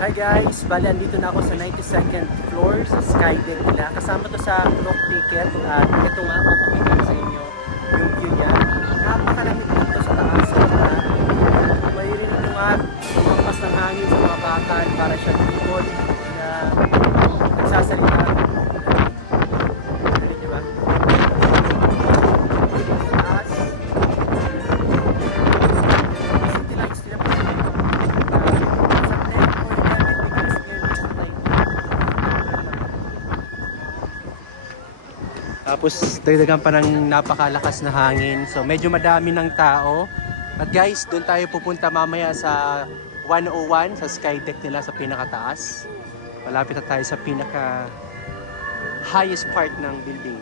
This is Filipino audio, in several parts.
Hi guys, bali andito na ako sa 92nd floor sa Skydeck nila. Kasama to sa clock ticket at ito nga papakita ko sa inyo yung view niya. Napakalamig dito sa taas at mayroon nyo nga lumampas ng hangin sa mga bakal para siya ibon na nagsasalita. Di ba? Taas. City lights nila pa. Tapos dagdagan pa ng napakalakas na hangin. So medyo madami ng tao. At guys, doon tayo pupunta mamaya sa 101 sa Skydeck nila sa pinakataas. Malapit na tayo sa pinaka highest part ng building.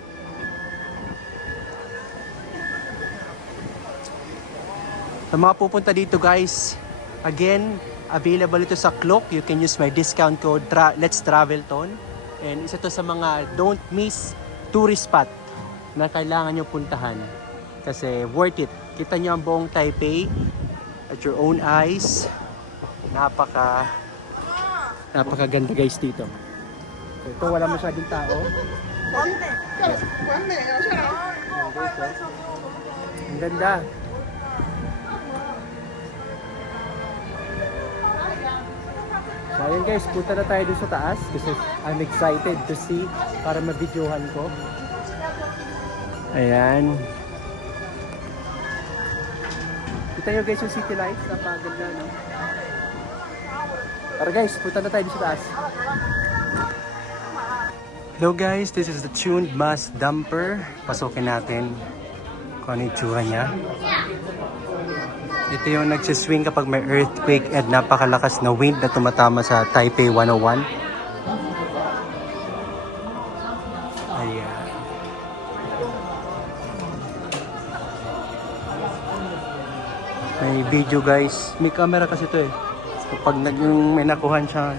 Sa mga pupunta dito guys, again, available ito sa Klook. You can use my discount code Let's Travelton. And isa to sa mga don't miss tourist spot na kailangan nyo puntahan kasi worth it. Kita nyo ang buong Taipei at your own eyes. Napakaganda guys dito. So, ito wala masyadong tao. Ang ganda. So ayun guys, punta na tayo dun sa taas kasi I'm excited to see para ma-videohan ko. Ayan. Kita nyo guys yung city lights, napaganda no? Tara guys, punta na tayo dun sa taas. Hello guys, this is the tuned mass dumper. Pasukin natin kung ano yung tsura niya. Ito yung nagsiswing kapag may earthquake at napakalakas na wind na tumatama sa Taipei 101. Ayan. May video guys. May camera kasi ito eh. Kapag may nakuhan siya,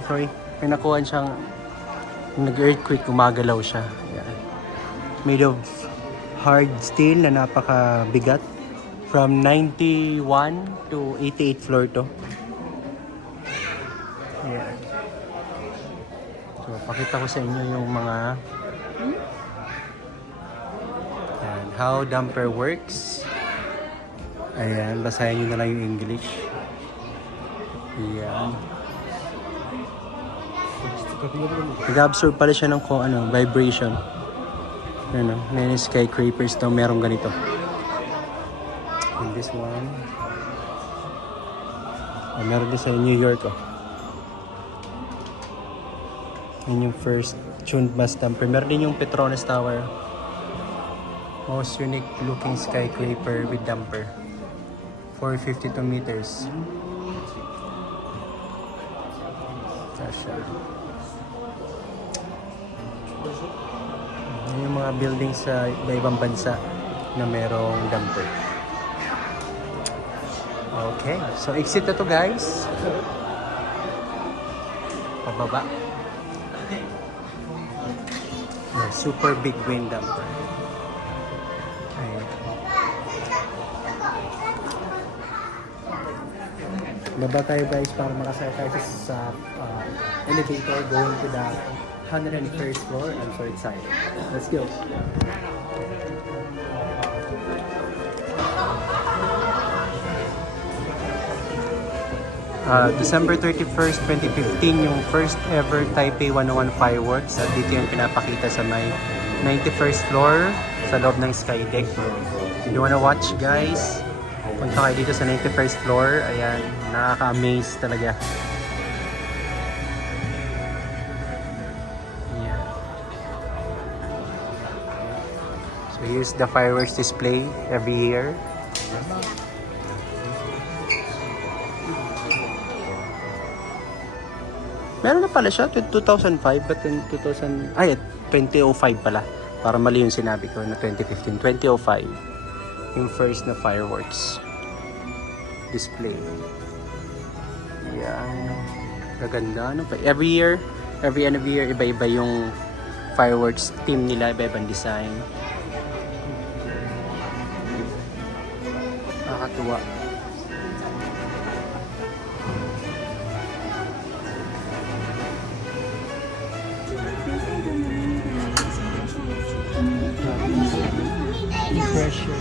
nag-earthquake, gumagalaw siya. Ayan. Made of hard steel na napakabigat. From 91 to 88 floor to. Ayan. So, pakita ko sa inyo yung mga ayan, how dumper works. Ayan, basahin nyo na lang yung English. Ayan. Nag-absorb pala siya ng vibration. Ayan, may skyscrapers daw merong ganito. And this one, meron din sa New York. Yun yung first tuned mass dumper. Meron din yung Petronas Tower. Most unique looking skyscraper with dumper. 452 meters. Kasha. Yun yung mga buildings sa iba-ibang bansa na merong dumper. Okay, so exit na to guys. Pababa. Super big wind dumper. Ayan. Baba tayo guys para makasaya tayo sa elevator going to the 101st floor. I'm so excited. Let's go. December 31st, 2015, yung first ever Taipei 101 fireworks. At dito yung pinapakita sa may 91st floor sa loob ng Skydeck. If you wanna watch guys, punta kayo dito sa 91st floor. Ayan, nakaka-amaze talaga. Ayan. So here's the fireworks display every year. Meron na pala siya, 2005, but in 2005 pala. Para mali yung sinabi ko na 2015. 2005, yung first na fireworks display. Yan. Gaganda, no? Every year, iba-iba yung fireworks team nila, iba-ibang design. Nakakatuwa. pressure.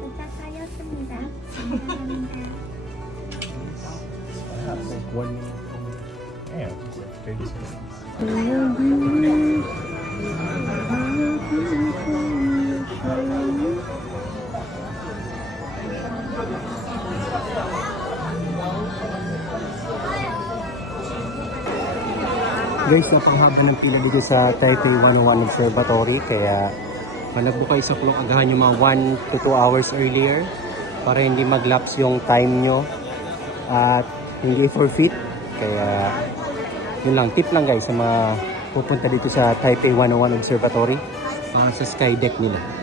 부탁하였습니다. 감사합니다. Like 1 minute. Yeah, it's like 30 seconds. Guys, napanghaba ng pila dito sa Taipei 101 Observatory, kaya malagbo kayo sa clock, agahan nyo mga 1 to 2 hours earlier para hindi mag-lapse yung time nyo at hindi forfeit. Kaya yun lang, tip lang guys sa mga pupunta dito sa Taipei 101 Observatory sa sky deck nila.